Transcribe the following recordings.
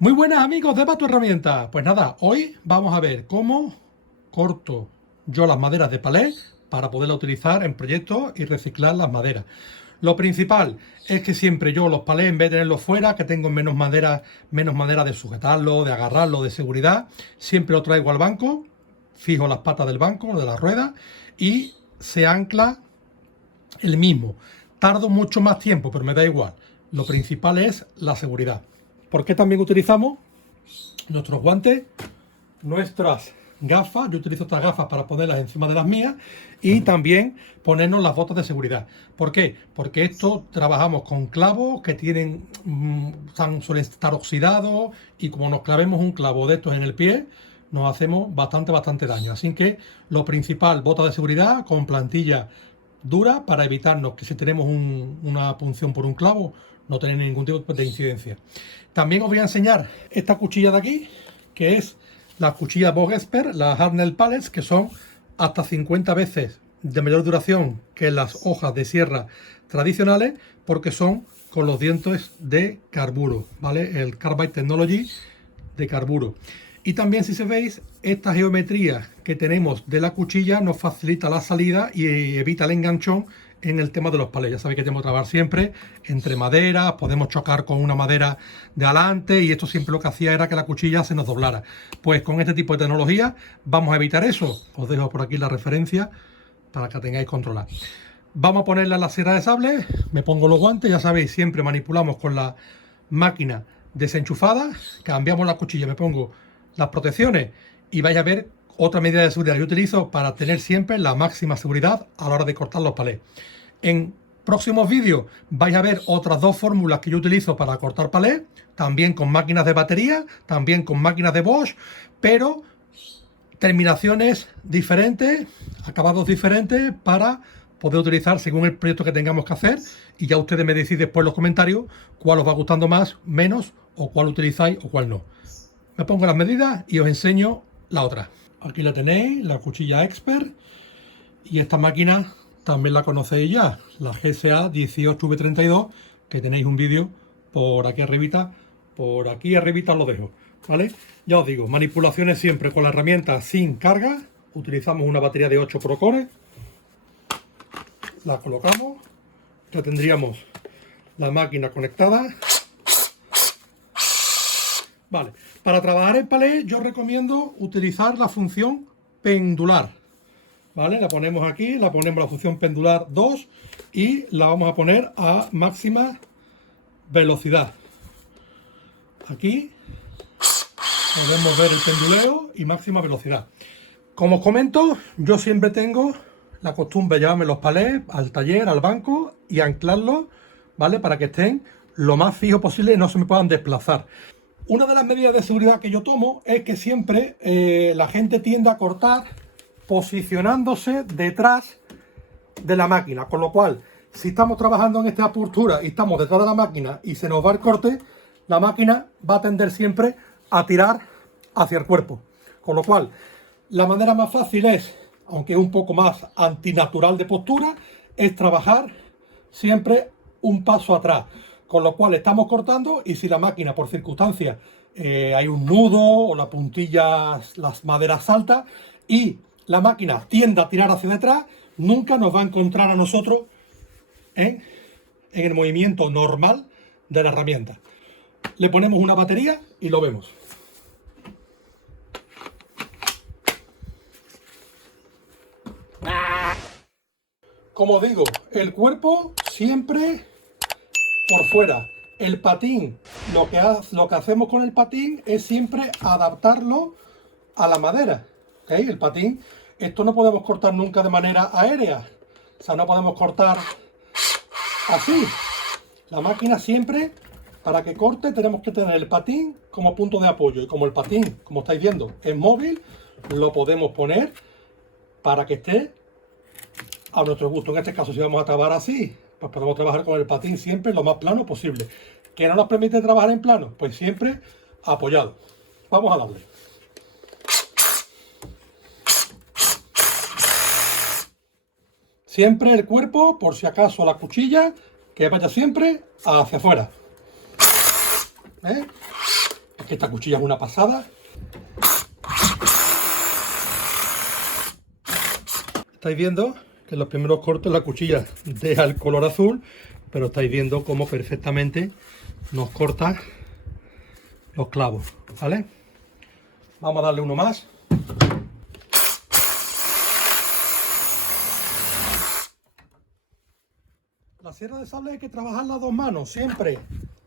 Muy buenas amigos de Tu Herramienta. Pues nada, hoy vamos a ver cómo corto yo las maderas de palé para poderla utilizar en proyectos y reciclar las maderas. Lo principal es que siempre yo los palés, en vez de tenerlos fuera, que tengo menos madera de sujetarlo, de agarrarlo, de seguridad, siempre lo traigo al banco, fijo las patas del banco, de la rueda, y se ancla el mismo. Tardo mucho más tiempo, pero me da igual. Lo principal es la seguridad. ¿Por qué también utilizamos nuestros guantes, nuestras gafas? Yo utilizo estas gafas para ponerlas encima de las mías y también ponernos las botas de seguridad. ¿Por qué? Porque esto trabajamos con clavos que tienen suelen estar oxidados, y como nos clavemos un clavo de estos en el pie, nos hacemos bastante daño. Así que lo principal, botas de seguridad con plantilla dura para evitarnos que si tenemos una punción por un clavo no tener ningún tipo de incidencia. También os voy a enseñar esta cuchilla de aquí, que es la cuchilla Bosch Expert, las Hartnell Pallets, que son hasta 50 veces de mayor duración que las hojas de sierra tradicionales, porque son con los dientes de carburo, ¿vale? El Carbide Technology de carburo. Y también, si se veis, esta geometría que tenemos de la cuchilla nos facilita la salida y evita el enganchón en el tema de los palés. Ya sabéis que tenemos que trabajar siempre entre maderas, podemos chocar con una madera de adelante, y esto siempre lo que hacía era que la cuchilla se nos doblara. Pues con este tipo de tecnología vamos a evitar eso. Os dejo por aquí la referencia para que la tengáis controlada. Vamos a ponerla en la sierra de sable, me pongo los guantes, ya sabéis, siempre manipulamos con la máquina desenchufada, cambiamos la cuchilla, me pongo las protecciones y vais a ver otra medida de seguridad que yo utilizo para tener siempre la máxima seguridad a la hora de cortar los palés. En próximos vídeos vais a ver otras dos fórmulas que yo utilizo para cortar palés, también con máquinas de batería, también con máquinas de Bosch, pero terminaciones diferentes, acabados diferentes, para poder utilizar según el proyecto que tengamos que hacer, y ya ustedes me deciden después en los comentarios cuál os va gustando más, menos, o cuál utilizáis o cuál no. Me pongo las medidas y os enseño la otra. Aquí la tenéis, la cuchilla Expert, y esta máquina también la conocéis ya, la GSA 18V32, que tenéis un vídeo por aquí arribita os lo dejo, ¿vale? Ya os digo, manipulaciones siempre con la herramienta sin carga. Utilizamos una batería de 8 Procore, la colocamos, ya tendríamos la máquina conectada. Vale, para trabajar en palé yo recomiendo utilizar la función pendular, ¿vale? La ponemos aquí, la ponemos la función pendular 2 y la vamos a poner a máxima velocidad. Aquí podemos ver el penduleo y máxima velocidad. Como os comento, yo siempre tengo la costumbre de llevarme los palés al taller, al banco, y anclarlos, ¿vale? Para que estén lo más fijos posible y no se me puedan desplazar. Una de las medidas de seguridad que yo tomo es que siempre la gente tiende a cortar posicionándose detrás de la máquina, con lo cual, si estamos trabajando en esta postura y estamos detrás de la máquina y se nos va el corte, la máquina va a tender siempre a tirar hacia el cuerpo. Con lo cual, la manera más fácil es, aunque es un poco más antinatural de postura, es trabajar siempre un paso atrás. Con lo cual estamos cortando, y si la máquina por circunstancias hay un nudo o la puntilla, las maderas saltan y la máquina tiende a tirar hacia detrás, nunca nos va a encontrar a nosotros en el movimiento normal de la herramienta. Le ponemos una batería y lo vemos. Como os digo, el cuerpo siempre por fuera. El patín, lo que hacemos con el patín es siempre adaptarlo a la madera, ¿ok? El patín, esto no podemos cortar nunca de manera aérea, o sea, no podemos cortar así. La máquina siempre, para que corte, tenemos que tener el patín como punto de apoyo, y como el patín, como estáis viendo, es móvil, lo podemos poner para que esté a nuestro gusto. En este caso, si vamos a trabajar así, pues podemos trabajar con el patín siempre lo más plano posible. ¿Que no nos permite trabajar en plano? Pues siempre apoyado. Vamos a darle. Siempre el cuerpo, por si acaso la cuchilla, que vaya siempre hacia afuera. Esta cuchilla es una pasada. Estáis viendo que en los primeros cortes la cuchilla deja el color azul, pero estáis viendo cómo perfectamente nos corta los clavos, ¿vale? Vamos a darle uno más. La sierra de sable hay que trabajar las dos manos, siempre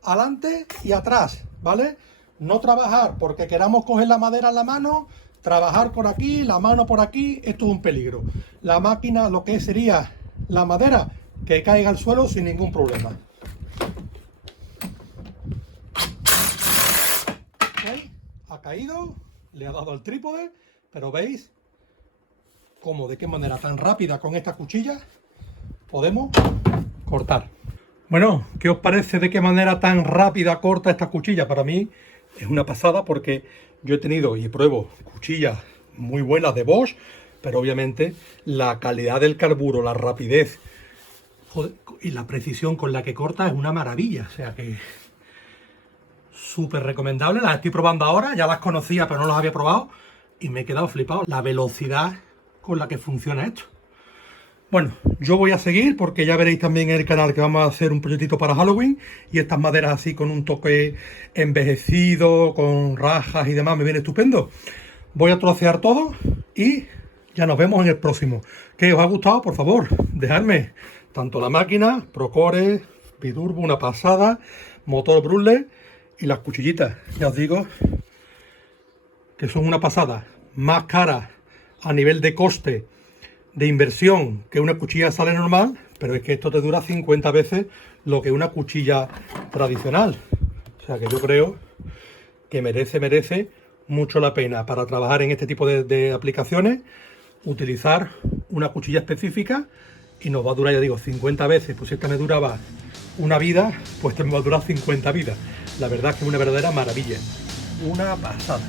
adelante y atrás, ¿vale? No trabajar porque queramos coger la madera en la mano, trabajar por aquí, la mano por aquí, esto es un peligro. La máquina, lo que sería la madera, que caiga al suelo sin ningún problema. ¿Veis? Ha caído, le ha dado el trípode, pero veis cómo, de qué manera tan rápida con esta cuchilla podemos cortar. Bueno, ¿qué os parece de qué manera tan rápida corta esta cuchilla? Para mí es una pasada porque yo he tenido y pruebo cuchillas muy buenas de Bosch, pero obviamente la calidad del carburo, la rapidez y la precisión con la que corta es una maravilla. O sea que súper recomendable. Las estoy probando ahora, ya las conocía pero no las había probado y me he quedado flipado. La velocidad con la que funciona esto. Bueno, yo voy a seguir porque ya veréis también en el canal que vamos a hacer un proyectito para Halloween y estas maderas así con un toque envejecido, con rajas y demás, me viene estupendo. Voy a trocear todo y ya nos vemos en el próximo. ¿Qué os ha gustado? Por favor, dejadme tanto la máquina, Procore, Biturbo, una pasada, motor Brule y las cuchillitas. Ya os digo que son una pasada, más caras a nivel de coste, de inversión que una cuchilla sale normal, pero es que esto te dura 50 veces lo que una cuchilla tradicional. O sea que yo creo que merece mucho la pena para trabajar en este tipo de aplicaciones, utilizar una cuchilla específica y nos va a durar, ya digo, 50 veces. Pues si esta me duraba una vida, pues esta me va a durar 50 vidas. La verdad es que es una verdadera maravilla, una pasada.